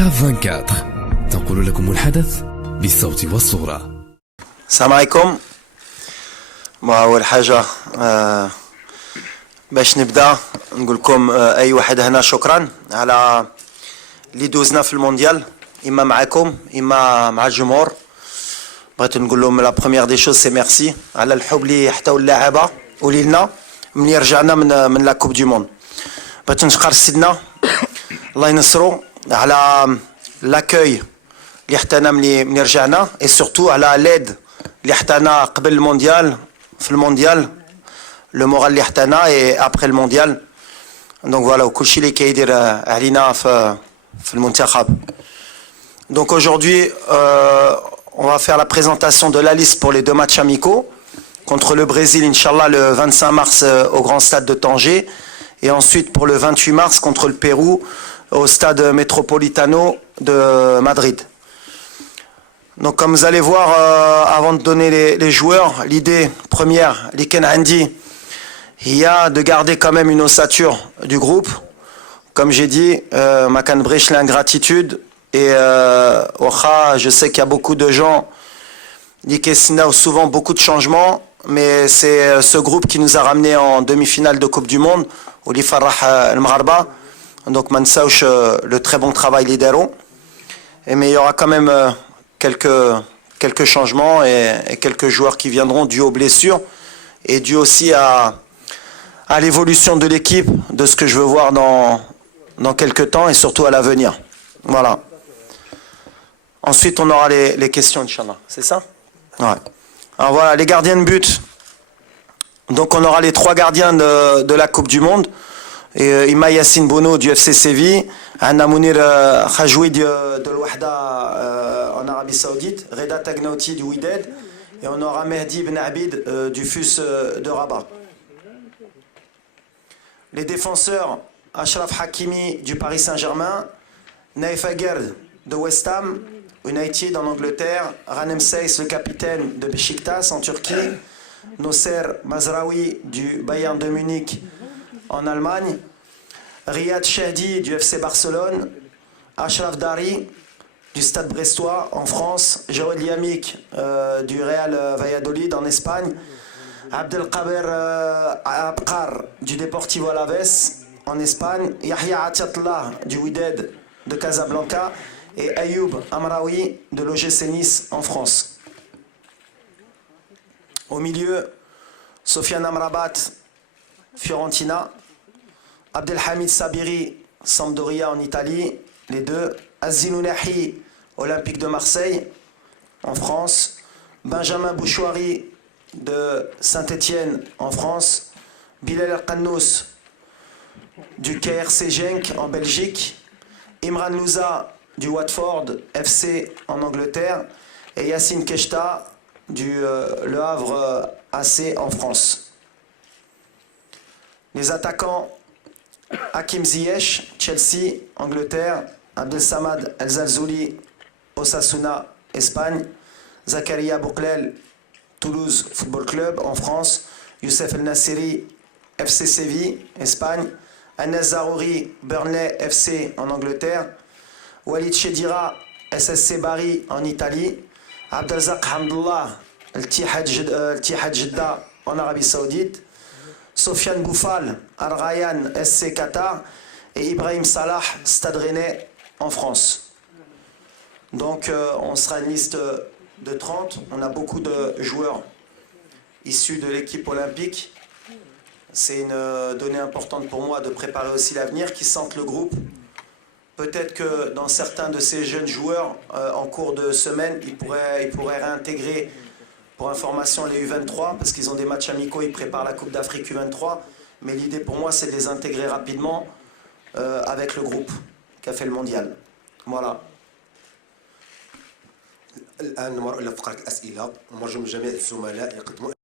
كاب 24 تنقل لكم الحدث بالصوت والصورة. السلام عليكم. أول حاجة باش نبدأ نقول لكم أي واحد هنا شكرا على اللي دوزنا في المونديال، إما معكم إما مع الجمهور. بغيت نقول لهم لا بروميير دي شوز سي ميرسي على الحب اللي حتاو اللاعبة وليلنا ملي رجعنا من لا كوب دو موند. بغيت نشكر سيدنا الله ينصرو على لاكوي اللي حتانا ملي رجعنا، اي سورتو على ليد اللي حتانا قبل المونديال في المونديال، لو مورال اللي حتانا اي ابري المونديال. دونك فوالا وكلشي اللي كيدير علينا في المنتخب. Donc aujourd'hui, on va faire la présentation de la liste pour les deux matchs amicaux contre le Brésil, Inch'Allah, le 25 mars au Grand Stade de Tanger, et ensuite pour le 28 mars contre le Pérou au Stade Metropolitano de Madrid. Donc comme vous allez voir, avant de donner les joueurs, l'idée première, l'Iken Andi, il y a de garder quand même une ossature du groupe. Comme j'ai dit, Makan Brech l'ingratitude. Et je sais qu'il y a beaucoup de gens qui ont souvent beaucoup de changements, mais c'est ce groupe qui nous a ramené en demi-finale de Coupe du Monde, au Farah El-Mgharba. Donc Mansauch, le très bon travail lidero. Mais il y aura quand même quelques changements et quelques joueurs qui viendront dû aux blessures et dû aussi à l'évolution de l'équipe, de ce que je veux voir dans quelques temps et surtout à l'avenir. Voilà. Ensuite, on aura les questions, Inch'Allah. C'est ça? Ouais. Alors voilà, les gardiens de but. Donc on aura les trois gardiens de la Coupe du Monde. Ima Yassine Bono du FC Séville, Anna Mounir Khajoui de l'Ouahda en Arabie Saoudite, Reda Tagnauti du Wydad, et on aura Mehdi Ben Abid du FUS de Rabat. Les défenseurs, Achraf Hakimi du Paris Saint-Germain, Naif Aguerd de West Ham United en Angleterre, Ranem Seyss, le capitaine de Beşiktaş en Turquie, Nosser Mazraoui du Bayern de Munich en Allemagne, Riyad Chehdi du FC Barcelone, Achraf Dari du Stade Brestois en France, Joël Yamik du Real Valladolid en Espagne, Abdelkader Abkar du Deportivo Alaves en Espagne, Yahya Atiatullah du Wydad de Casablanca et Ayoub Amraoui de l'OGC Nice en France. Au milieu, Sofiane Amrabat, Fiorentina, Abdelhamid Sabiri, Sampdoria en Italie, les deux, Azinounahi, Olympique de Marseille en France, Benjamin Bouchouari de Saint-Étienne en France, Bilal El-Qannous du KRC Genk en Belgique, Imran Louza du Watford FC en Angleterre et Yassine Keshta du Le Havre AC en France. Les attaquants, Hakim Ziyech, Chelsea, Angleterre, Abdelsamad El Zalzouli, Osasuna, Espagne, Zakaria Bouklel, Toulouse Football Club en France, Youssef El Nassiri, FC Séville, Espagne, Anas Zarouri, Burnley FC en Angleterre, Walid Chedira, SSC Bari en Italie, Abdelzak Hamdullah, Al-Tihad Jeddah en Arabie Saoudite, Sofiane Boufal, Al Rayyan SC Qatar et Ibrahim Salah, Stade Rennais en France. Donc on sera une liste de 30. On a beaucoup de joueurs issus de l'équipe olympique. C'est une donnée importante pour moi de préparer aussi l'avenir, qui sentent le groupe. Peut-être que dans certains de ces jeunes joueurs, en cours de semaine, ils pourraient réintégrer, pour information, les U23, parce qu'ils ont des matchs amicaux, ils préparent la Coupe d'Afrique U23. Mais l'idée pour moi, c'est de les intégrer rapidement avec le groupe qui a fait le mondial. Voilà. الآن نمر إلى فقرة الأسئلة ومرجو من جميع الزملاء يقدموا